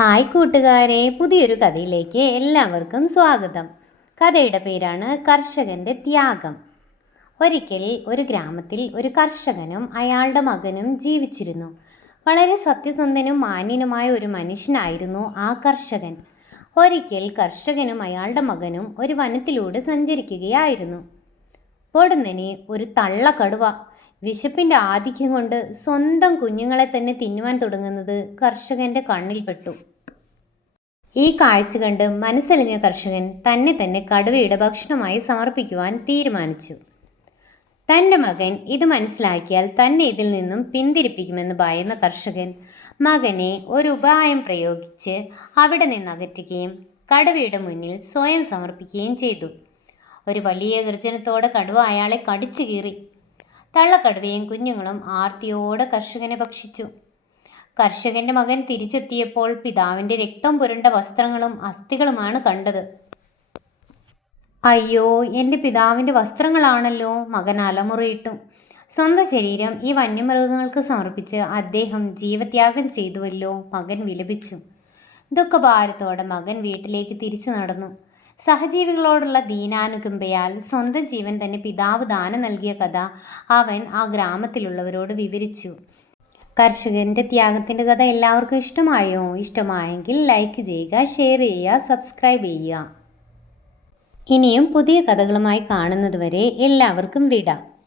Hi കൂട്ടുകാരെ പുതിയൊരു കഥയിലേക്ക് എല്ലാവർക്കും സ്വാഗതം. കഥയുടെ പേരാണ് കർഷകന്റെ ത്യാഗം. ഒരിക്കൽ ഒരു ഗ്രാമത്തിൽ ഒരു കർഷകനും അയാളുടെ മകനും ജീവിച്ചിരുന്നു. വളരെ സത്യസന്ധനും മാന്യനുമായ ഒരു മനുഷ്യനായിരുന്നു ആ കർഷകൻ. ഒരിക്കൽ കർഷകനും അയാളുടെ മകനും ഒരു വനത്തിലൂടെ സഞ്ചരിക്കുകയായിരുന്നു. പൊടുന്നനെ ഒരു തള്ളക്കടുവ വിശപ്പിന്റെ ആധിക്യം കൊണ്ട് സ്വന്തം കുഞ്ഞുങ്ങളെ തന്നെ തിന്നുവാൻ തുടങ്ങുന്നത് കർഷകന്റെ കണ്ണിൽപ്പെട്ടു. ഈ കാഴ്ച കണ്ട് മനസ്സലിഞ്ഞ കർഷകൻ തന്നെ തന്നെ കടുവയുടെ ഭക്ഷണമായി സമർപ്പിക്കുവാൻ തീരുമാനിച്ചു. തന്റെ മകൻ ഇത് മനസ്സിലാക്കിയാൽ തന്നെ ഇതിൽ നിന്നും പിന്തിരിപ്പിക്കുമെന്ന് ഭയന്ന കർഷകൻ മകനെ ഒരു ഉപായം പ്രയോഗിച്ച് അവിടെ നിന്ന് അകറ്റുകയും കടുവയുടെ മുന്നിൽ സ്വയം സമർപ്പിക്കുകയും ചെയ്തു. ഒരു വലിയ ഗർജനത്തോടെ കടുവ അയാളെ കടിച്ചു കീറി. തള്ളക്കടുവയും കുഞ്ഞുങ്ങളും ആർത്തിയോടെ കർഷകനെ ഭക്ഷിച്ചു. കർഷകന്റെ മകൻ തിരിച്ചെത്തിയപ്പോൾ പിതാവിന്റെ രക്തം പുരണ്ട വസ്ത്രങ്ങളും അസ്ഥികളുമാണ് കണ്ടത്. അയ്യോ എന്റെ പിതാവിന്റെ വസ്ത്രങ്ങളാണല്ലോ മകൻ അലമുറയിട്ടു. സ്വന്തം ശരീരം ഈ വന്യമൃഗങ്ങൾക്ക് സമർപ്പിച്ച് അദ്ദേഹം ജീവത്യാഗം ചെയ്തുവല്ലോ മകൻ വിലപിച്ചു. ദുഃഖഭാരത്തോടെ മകൻ വീട്ടിലേക്ക് തിരിച്ചു നടന്നു. സഹജീവികളോടുള്ള ദീനാനുകമ്പയാൽ സ്വന്തം ജീവൻ തന്നെ പിതാവ് ദാനം നൽകിയ കഥ അവൻ ആ ഗ്രാമത്തിലുള്ളവരോട് വിവരിച്ചു. കർഷകന്റെ ത്യാഗത്തിന്റെ കഥ എല്ലാവർക്കും ഇഷ്ടമായോ? ഇഷ്ടമായെങ്കിൽ ലൈക്ക് ചെയ്യുക ഷെയർ ചെയ്യുക സബ്സ്ക്രൈബ് ചെയ്യുക. ഇനിയും പുതിയ കഥകളുമായി കാണുന്നതുവരെ എല്ലാവർക്കും വിടാം.